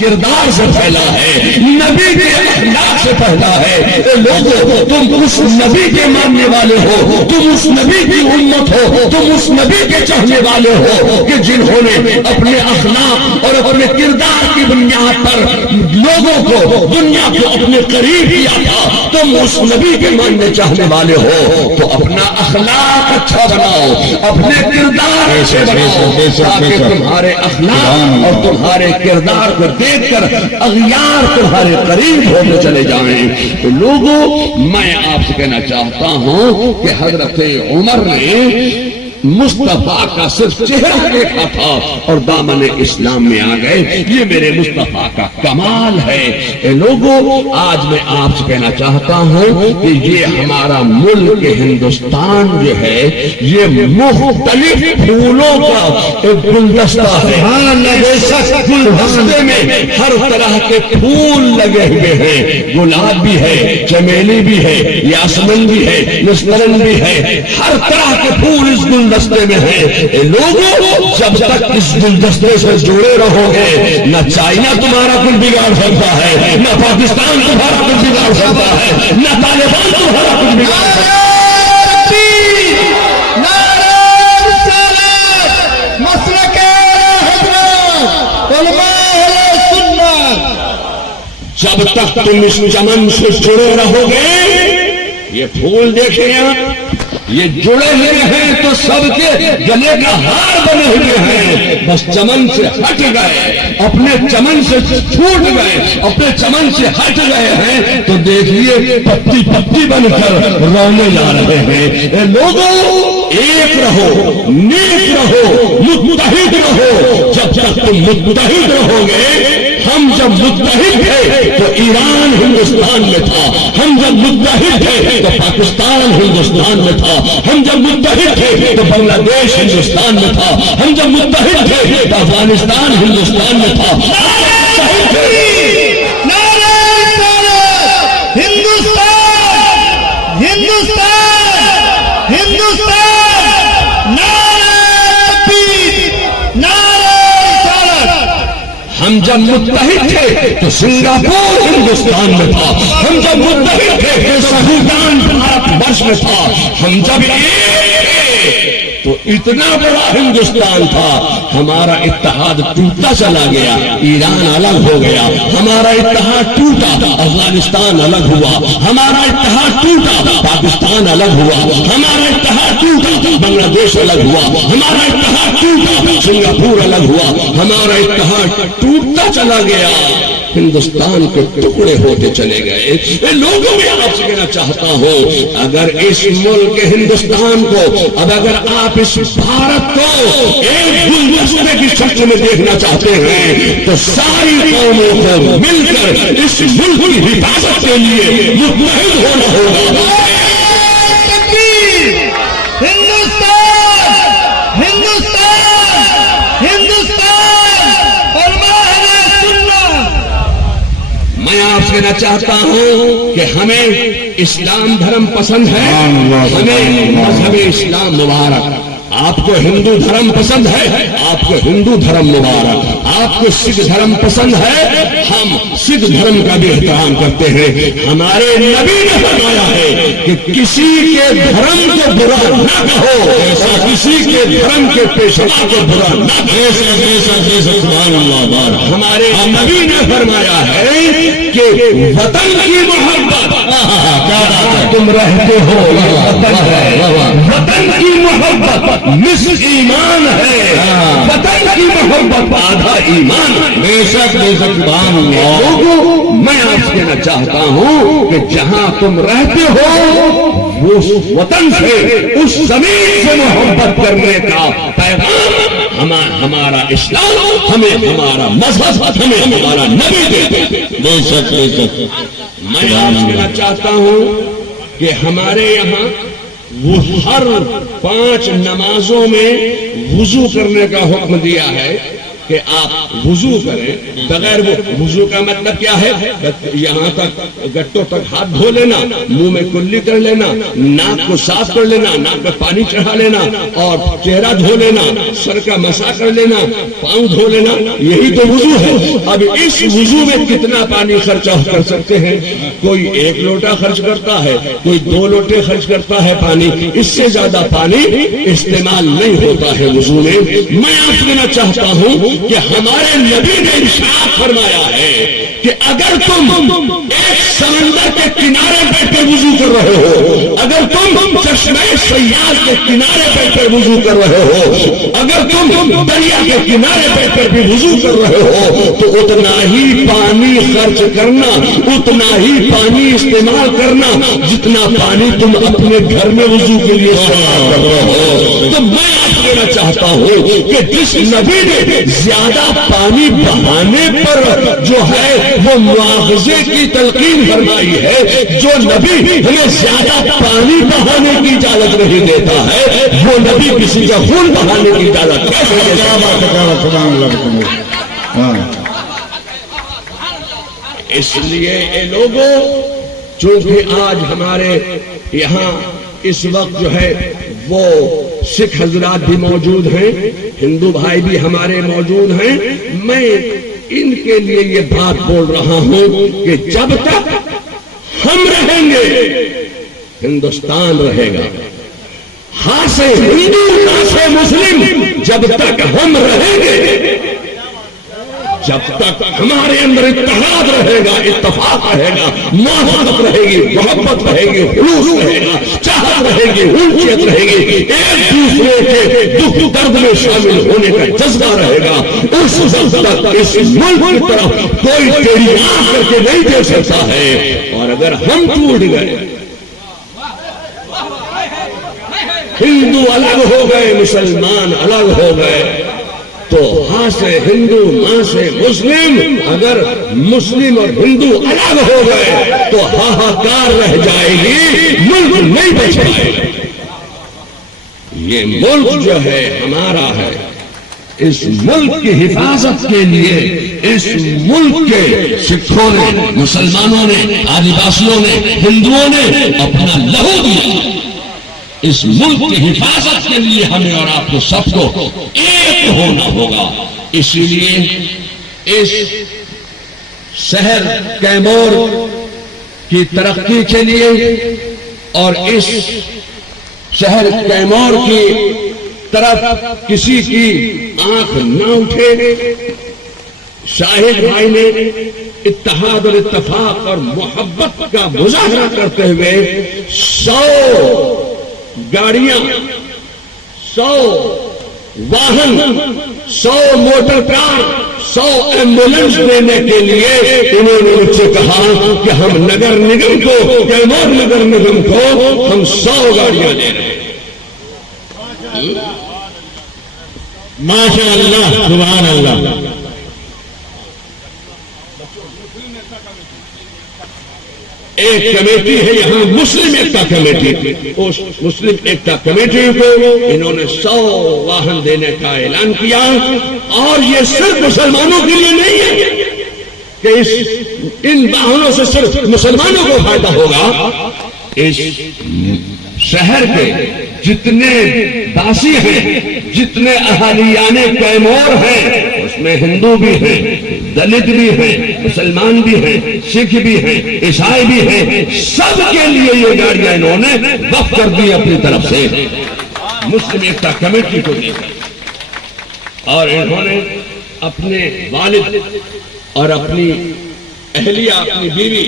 کردار سے پھیلا ہے، نبی کے اخلاق سے پھیلا ہے۔ لوگوں تم اس نبی کے ماننے والے ہو، تم اس نبی کی امت ہو، تم اس نبی کے چاہنے والے ہو کہ جنہوں نے اپنے اخلاق اور اپنے کردار کی بنیاد پر لوگوں کو، دنیا کو اپنے قریب کیا تھا۔ تم اس نبی کے ماننے چاہنے والے ہو تو اپنا اخلاق اچھا بناؤ، اپنے کردار اچھے بناؤ، تاکہ تمہارے اخلاق اور تمہارے کردار کو دیکھ کر اغیار تمہارے قریب ہوتے چلے جائیں۔ تو لوگوں میں آپ سے کہنا چاہتا ہوں کہ حضرت عمر نے مصطفیٰ کا صرف چہرہ دیکھا تھا اور دامن اسلام میں آ گئے۔ یہ میرے مصطفیٰ کا کمال ہے۔ اے لوگوں آج میں آپ سے کہنا چاہتا ہوں کہ یہ ہمارا ملک ہندوستان جو ہے یہ مختلف پھولوں کا ایک گلدستہ ہے۔ گلدستے میں ہر طرح کے پھول لگے ہوئے ہیں، گلاب بھی ہے، چمیلی بھی ہے، یاسمین بھی ہے، نسترن بھی ہے، ہر طرح کے پھول اس گلدستے میں ہے۔ لوگوں جب تک اس گلدستے سے جڑے رہو گے نہ چائنا تمہارا کچھ بگاڑ سکتا ہے، نہ پاکستان تمہارا کچھ بگاڑ سکتا ہے، نہ طالبان تمہارا کچھ بگاڑ سکتا ہے۔ جب تک تم اس چمن سے جڑے رہو گے، یہ پھول دیکھیں آپ، یہ جڑے ہوئے ہیں تو سب کے گلے کا ہار بنے ہوئے ہیں، بس چمن سے ہٹ گئے، اپنے چمن سے چھوٹ گئے، اپنے چمن سے ہٹ گئے ہیں تو دیکھیے پتی پتی بن کر رونے جا رہے ہیں۔ اے لوگوں ایک رہو، نیک رہو، متحد رہو۔ جب تک تم متحد رہو گے، ہم جب متحد تھے تو ایران ہندوستان میں تھا، ہم جب متحد تھے تو پاکستان ہندوستان میں تھا، ہم جب متحد تھے تو بنگلہ دیش ہندوستان میں تھا، ہم جب متحد تھے تو افغانستان ہندوستان میں تھا۔ ہم جب متحد تھے تو سنگاپور ہندوستان میں تھا، ہم جب متحد تھے تو سہولان بھارت ورش میں تھا، ہم جب تو اتنا بڑا ہندوستان تھا۔ ہمارا اتحاد ٹوٹتا چلا گیا، ایران الگ ہو گیا، ہمارا اتحاد ٹوٹا، افغانستان الگ ہوا، ہمارا اتحاد ٹوٹا، پاکستان الگ ہوا، ہمارا اتحاد ٹوٹا، بنگلہ دیش الگ ہوا، ہمارا اتحاد ٹوٹا، سنگاپور الگ ہوا، ہمارا اتحاد ٹوٹتا چلا گیا، ہندوستان کے ٹکڑے ہوتے چلے گئے۔ لوگوں میں آپ سے کہنا چاہتا ہوں اگر اس ملک ہندوستان کو، اب اگر آپ اس بھارت کو ایک گلدستے کی شکل میں دیکھنا چاہتے ہیں تو ساری قوموں کو مل کر اس ملک کی حفاظت کے لیے متحد ہونا ہوگا۔ میں آپ سے کہنا چاہتا ہوں کہ ہمیں اسلام دھرم پسند ہے، ہمیں مذہب اسلام مبارک۔ آپ کو ہندو دھرم پسند ہے، آپ کو ہندو دھرم مبارک۔ آپ کو سکھ دھرم پسند ہے، ہم سکھ دھرم کا بھی احترام کرتے ہیں۔ ہمارے نبی نے فرمایا ہے کہ کسی کے دھرم کو برا نہ کہو اور کسی کے دھرم کے پیشوا کو برا نہ کہو۔ ہمارے نبی نے فرمایا ہے کہ وطن کی محبت تم رہتے ہو، وطن ہے، وطن کی محبت نصف ایمان ہے، وطن کی محبت آدھا ایمان ہے۔ بے شک سبحان اللہ۔ لوگوں میں آپ سے کہنا چاہتا ہوں کہ جہاں تم رہتے ہو اس وطن سے، اس زمین سے محبت کرنے کا پیغام ہمارا اسلام، ہمیں ہمارا مذہب، ہمیں ہمارا نبی دیتے۔ بے شک بے شک۔ میں آپ سے کہنا چاہتا ہوں کہ ہمارے یہاں وہ ہر 5 نمازوں میں وضو کرنے کا حکم دیا ہے، کہ آپ وضو کریں بغیر وضو کا مطلب کیا ہے؟ یہاں تک گٹوں تک ہاتھ دھو لینا، منہ میں کلی کر لینا، ناک کو صاف کر لینا، ناک میں پانی چڑھا لینا اور چہرہ دھو لینا، سر کا مسا کر لینا، پاؤں دھو لینا، یہی تو وضو ہے۔ اب اس وضو میں کتنا پانی خرچہ کر سکتے ہیں؟ کوئی 1 لوٹا خرچ کرتا ہے، کوئی 2 لوٹے خرچ کرتا ہے پانی، اس سے زیادہ پانی استعمال نہیں ہوتا ہے وضو میں۔ میں آپ سے کہنا چاہتا ہوں کہ ہمارے نبی نے ارشاد فرمایا ہے کہ اگر تم ایک سمندر کے کنارے بیٹھ کر وضو کر رہے ہو، اگر تم چشمہ سیال کے کنارے بیٹھ کر وضو کر رہے ہو، اگر تم دریا کے کنارے بیٹھ کر بھی وضو کر رہے ہو، تو اتنا ہی پانی خرچ کرنا، اتنا ہی پانی استعمال کرنا جتنا پانی تم اپنے گھر میں وضو کے لیے استعمال کر رہے ہو۔ تو میں آپ کو کہنا چاہتا ہوں کہ جس نبی نے زیادہ پانی بہانے پر جو ہے وہ مواخذے کی تلقین فرمائی ہے، جو نبی ہمیں زیادہ پانی بہانے کی اجازت نہیں دیتا ہے، وہ نبی کسی کا خون بہانے کی اجازت کیسے دیتا ہے؟ اس لیے اے لوگوں، چونکہ آج ہمارے یہاں اس وقت جو ہے وہ سکھ حضرات بھی موجود ہیں، ہندو بھائی بھی ہمارے موجود ہیں، میں ان کے لیے یہ بات بول رہا ہوں کہ جب تک ہم رہیں گے ہندوستان رہے گا، ہاں سے ہندو ہاں سے مسلم، جب تک ہم رہیں گے، جب تک ہمارے اندر اتحاد رہے گا، اتفاق رہے گا، محبت رہے گی، محبت رہے گی، خلوص رہے گا، چاہت رہے گی، الفت رہے گی، ایک دوسرے کے دکھ درد میں شامل ہونے کا جذبہ رہے گا، اس وقت تک اس ملک کی طرف کوئی ٹیڑھی آنکھ کر کے نہیں دیکھ سکتا ہے۔ اور اگر ہم ٹوٹ گئے، ہندو الگ ہو گئے، مسلمان الگ ہو گئے، تو ہاں سے ہندو ماں سے مسلم، اگر مسلم اور ہندو الگ ہو گئے تو ہاہاکار رہ جائے گی، ملک نہیں بچ پائے گا۔ یہ ملک جو ہے ہمارا ہے، اس ملک کی حفاظت کے لیے اس ملک کے سکھوں نے، مسلمانوں نے، آدیواسیوں نے، ہندوؤں نے اپنا لہو دیا۔ اس ملک کی حفاظت کے لیے ہمیں اور آپ کو سب کو ایک ہونا ہوگا۔ اسی لیے اس شہر کیمور کی ترقی کے لیے اور اس شہر کیمور کی طرف کسی کی آنکھ نہ اٹھے، شاہد بھائی نے اتحاد اور اتفاق اور محبت کا مظاہرہ کرتے ہوئے 100 گاڑیاں، 100 واہن، 100 موٹر کار، 100 ایمبولینس دینے کے لیے انہوں نے مجھ سے کہا کہ ہم نگر نگم کو، کیمور نگر نگم کو ہم 100 گاڑیاں دے رہے ہیں۔ ماشاء اللہ، سبحان اللہ۔ ایک کمیٹی ہے یہاں مسلم ایکتا کمیٹی، اس مسلم ایکتا کمیٹی کو انہوں نے 100 واہن دینے کا اعلان کیا، اور یہ صرف مسلمانوں کے لیے نہیں ہے کہ ان واہنوں سے صرف مسلمانوں کو فائدہ ہوگا، اس شہر کے جتنے باسی ہیں، جتنے اہالیان کیمور ہیں، اس میں ہندو بھی ہیں، دلت بھی ہیں، مسلمان بھی ہیں، سکھ بھی ہیں، عیسائی بھی ہیں، سب کے لیے یہ گاڑیاں انہوں نے وقف کر دی اپنی طرف سے مسلم ایکتا کمیٹی کو دی، اور انہوں نے اپنے والد اور اپنی اہلیہ، اپنی بیوی،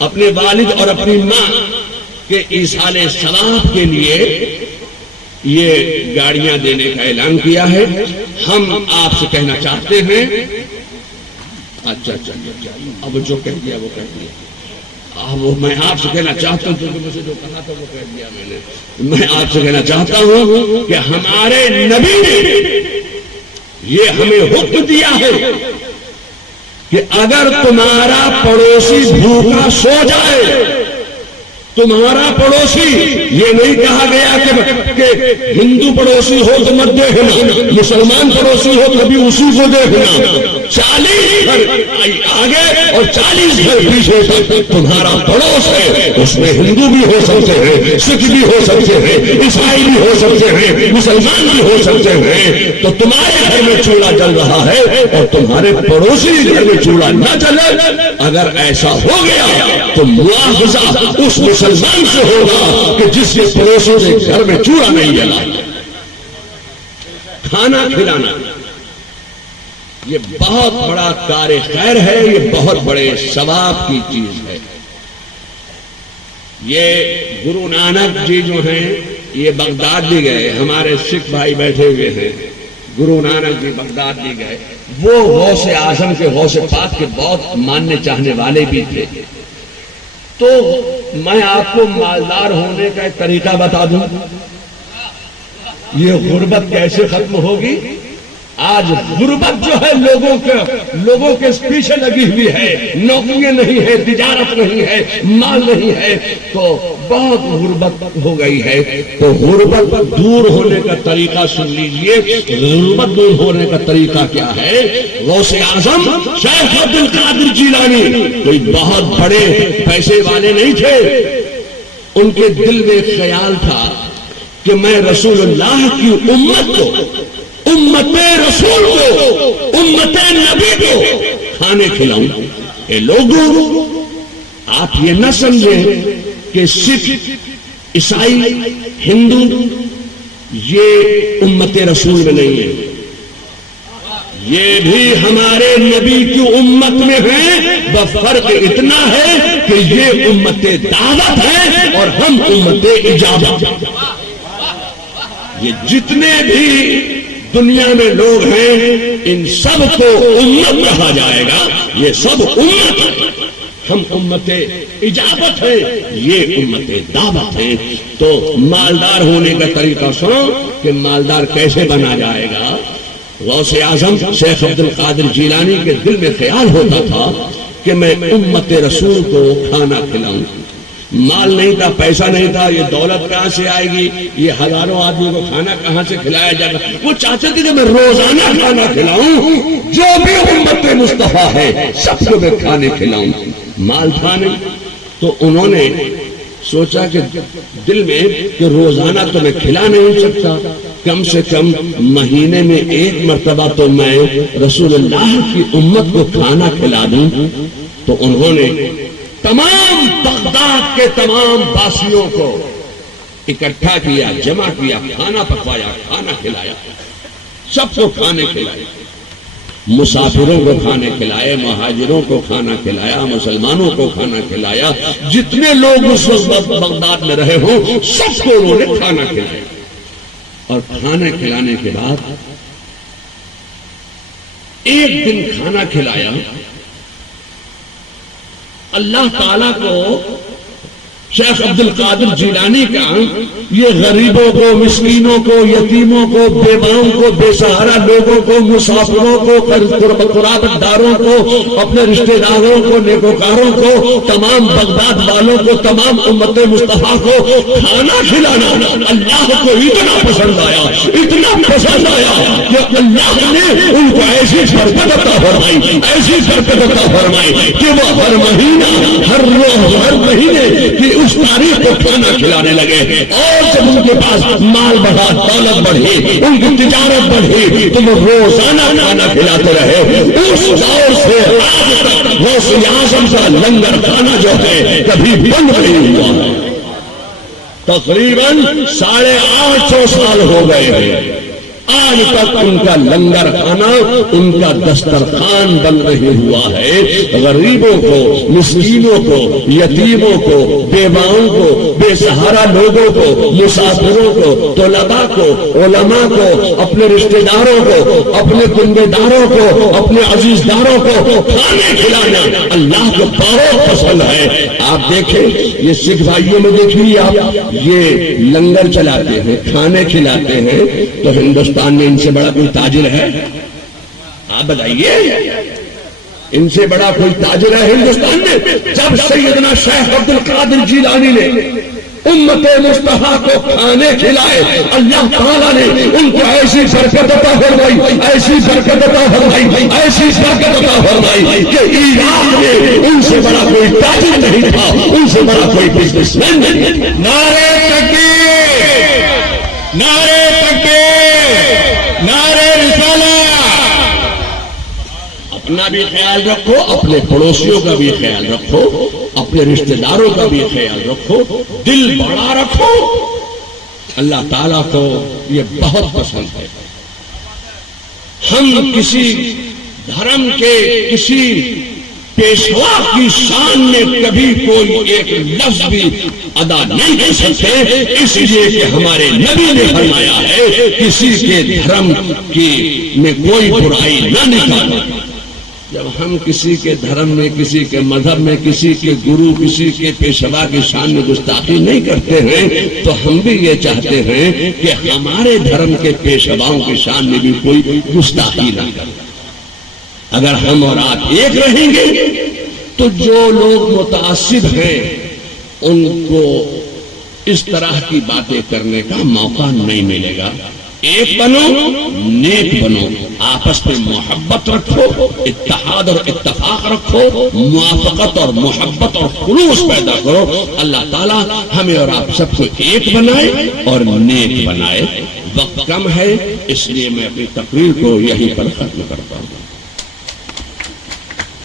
اپنے والد اور اپنی ماں کہ ایصال ثواب کے لیے یہ گاڑیاں دینے کا اعلان کیا ہے۔ ہم آپ سے کہنا چاہتے ہیں، اچھا اب جو کہہ دیا وہ کہہ دیا، اب میں آپ سے کہنا چاہتا ہوں، کیونکہ مجھے جو کہا تھا وہ کہہ دیا میں آپ سے کہنا چاہتا ہوں کہ ہمارے نبی نے یہ ہمیں حکم دیا ہے کہ اگر تمہارا پڑوسی بھوکا سو جائے تمہارا پڑوسی، یہ نہیں کہا گیا کہ ہندو پڑوسی ہو تو مت دیکھنا، مسلمان پڑوسی ہو کبھی اسی کو دیکھنا۔ 40 گھر آگے اور 40 گھر پیچھے تک تمہارا پڑوس ہے، اس میں ہندو بھی ہو سکتے ہیں، سکھ بھی ہو سکتے ہیں، عیسائی بھی ہو سکتے ہیں، مسلمان بھی ہو سکتے ہیں۔ تو تمہارے گھر میں چولہا جل رہا ہے اور تمہارے پڑوسی گھر میں چولہا نہ جلے، اگر ایسا ہو گیا تو مواخذہ اس مسلمان سے ہوگا کہ جس کے پڑوسوں کے گھر میں چولہا نہیں جلا۔ کھانا کھلانا یہ بہت بڑا کار خیر ہے، یہ بہت بڑے ثواب کی چیز ہے۔ یہ گرو نانک جی جو ہیں یہ بغداد بھی گئے، ہمارے سکھ بھائی بیٹھے ہوئے ہیں، گرو نانک جی بغداد بھی گئے، وہ غوث اعظم کے غوث پاک کے بہت ماننے چاہنے والے بھی تھے۔ تو میں آپ کو مالدار ہونے کا ایک طریقہ بتا دوں، یہ غربت کیسے ختم ہوگی۔ آج غربت جو ہے لوگوں کے پیچھے لگی ہوئی ہے، نوکریاں نہیں ہے، تجارت نہیں ہے، مال نہیں ہے، تو بہت غربت ہو گئی ہے۔ تو غربت دور ہونے کا طریقہ سن لیجئے، غربت دور ہونے کا طریقہ کیا ہے۔ غوث اعظم شیخ عبد القادر جیلانی کوئی بہت بڑے پیسے والے نہیں تھے، ان کے دل میں ایک خیال تھا کہ میں رسول اللہ کی امت کو، امت رسول کو، امت نبی کو کھانے کھلاؤں۔ اے لوگوں، آپ یہ نہ سمجھیں کہ سکھ، عیسائی، ہندو یہ امت رسول میں نہیں ہے، یہ بھی ہمارے نبی کی امت میں ہے، بس فرق اتنا ہے کہ یہ امت دعوت ہے اور ہم امت اجابت۔ یہ جتنے بھی دنیا میں لوگ ہیں ان سب کو امت کہا جائے گا، یہ سب امت ہے، ہم امت اجابت ہے، یہ امت دعوت ہے۔ تو مالدار ہونے کا طریقہ سنو کہ مالدار کیسے بنا جائے گا۔ غوث اعظم شیخ عبد القادر جیلانی کے دل میں خیال ہوتا تھا کہ میں امت رسول کو کھانا کھلاؤں۔ مال نہیں تھا، پیسہ نہیں تھا، یہ دولت کہاں سے آئے گی، یہ ہزاروں آدمیوں کو کھانا کہاں سے کھلایا جائے گا۔ وہ چاہتے تھے کہ میں روزانہ کھانا کھلاؤں، جو بھی امت مصطفیٰ ہے سب کو میں کھانے کھلاؤں۔ مال تھا نہیں، تو انہوں نے سوچا کہ دل میں کہ روزانہ تو میں کھلا نہیں سکتا، کم سے کم مہینے میں ایک مرتبہ تو میں رسول اللہ کی امت کو کھانا کھلا دوں۔ تو انہوں نے تمام بغداد کے تمام باسیوں کو اکٹھا کیا، جمع کیا، کھانا پکوایا، کھانا کھلایا، سب کو کھانے کھلائے، مسافروں کو کھانے کھلائے، مہاجروں کو کھانا کھلایا، مسلمانوں کو کھانا کھلایا، جتنے لوگ اس وقت بغداد میں رہے ہوں سب کو انہوں نے کھانا کھلایا۔ اور کھانا کھلانے کے بعد ایک دن کھانا کھلایا، اللہ تعالیٰ کو شیخ عبد القادر جیلانی کا یہ غریبوں کو، مسکینوں کو، یتیموں کو، بیواؤں کو، بے سہارا لوگوں کو، مسافروں کو، قرابت داروں کو، اپنے رشتہ داروں کو، نیکوکاروں کو، تمام بغداد والوں کو، تمام امت مصطفیٰ کو کھانا کھلانا اللہ کو اتنا پسند آیا، اتنا پسند آیا کہ اللہ نے ان کو ایسی برکت عطا فرمائی، ایسی برکت عطا فرمائی کہ وہ ہر مہینہ، ہر روز، ہر مہینے کی اس تاریخ کو کھانا کھلانے لگے۔ اور جب ان کے پاس مال بڑھا، دولت بڑھی، ان کی تجارت بڑھی، تو وہ روزانہ کھانا کھلاتے رہے۔ اس دور سے آج تک غوث اعظم کا لنگر کھانا جو ہے کبھی بند نہیں ہوا ہے۔ تقریباً 850 سال ہو گئے ہیں، آج تک ان کا لنگر کھانا، ان کا دسترخوان بند نہیں ہوا ہے۔ غریبوں کو، مسکینوں کو، یتیموں کو، بیواؤں کو، بے سہارا لوگوں کو، مسافروں کو، طلباء کو، علماء کو، اپنے رشتہ داروں کو، اپنے کنبے داروں کو، اپنے عزیز داروں کو کھانے کھلانا اللہ کو بہت پسند ہے۔ آپ دیکھیں یہ سکھ بھائیوں میں دیکھیے، آپ یہ لنگر چلاتے ہیں، کھانے کھلاتے ہیں، تو ہندوستان میں ان سے بڑا کوئی تاجر ہے؟ آپ بتائیے، ان سے بڑا کوئی تاجر ہے ہندوستان میں؟ جب سیدنا شیخ عبد القادر جیلانی نے امت مصطفیٰ کو کھانے کھلائے، اللہ تعالیٰ نے ان کو ایسی برکت عطا فرمائی، ایسی برکت عطا فرمائی، ایسی برکت عطا فرمائی کہ عراق میں ان سے بڑا کوئی تاجر نہیں تھا، ان سے بڑا کوئی بزنس مین نہیں تھا۔ نعرہ تکبیر، نعرہ تکبیر، نعرہ رسالہ۔ اپنا بھی خیال رکھو، اپنے پڑوسیوں کا بھی خیال رکھو، اپنے رشتہ داروں کا بھی خیال رکھو، دل بڑا رکھو۔ اللہ تعالیٰ کو یہ بہت پسند ہے۔ ہم کسی دھرم کے کسی پیشوا کی شان میں کبھی کوئی ایک لفظ بھی ادا نہیں کر سکتے، اس لیے کہ ہمارے نبی نے فرمایا ہے کسی کے دھرم کی میں کوئی برائی نہ نکالو۔ جب ہم کسی کے دھرم میں، کسی کے مذہب میں، کسی کے گرو، کسی کے پیشوا کی شان میں گستاخی نہیں کرتے ہیں تو ہم بھی یہ چاہتے ہیں کہ ہمارے دھرم کے پیشواؤں کی شان میں بھی کوئی گستاخی نہ کرے۔ اگر ہم اور آپ ایک رہیں گے تو جو لوگ متعصب ہیں ان کو اس طرح کی باتیں کرنے کا موقع نہیں ملے گا۔ ایک بنو، نیک بنو، آپس میں محبت رکھو، اتحاد اور اتفاق رکھو، موافقت اور محبت اور خلوص پیدا کرو۔ اللہ تعالیٰ ہمیں اور آپ سب کو ایک بنائے اور نیک بنائے۔ وقت کم ہے اس لیے میں اپنی تقریر کو یہیں پر ختم کرتا ہوں۔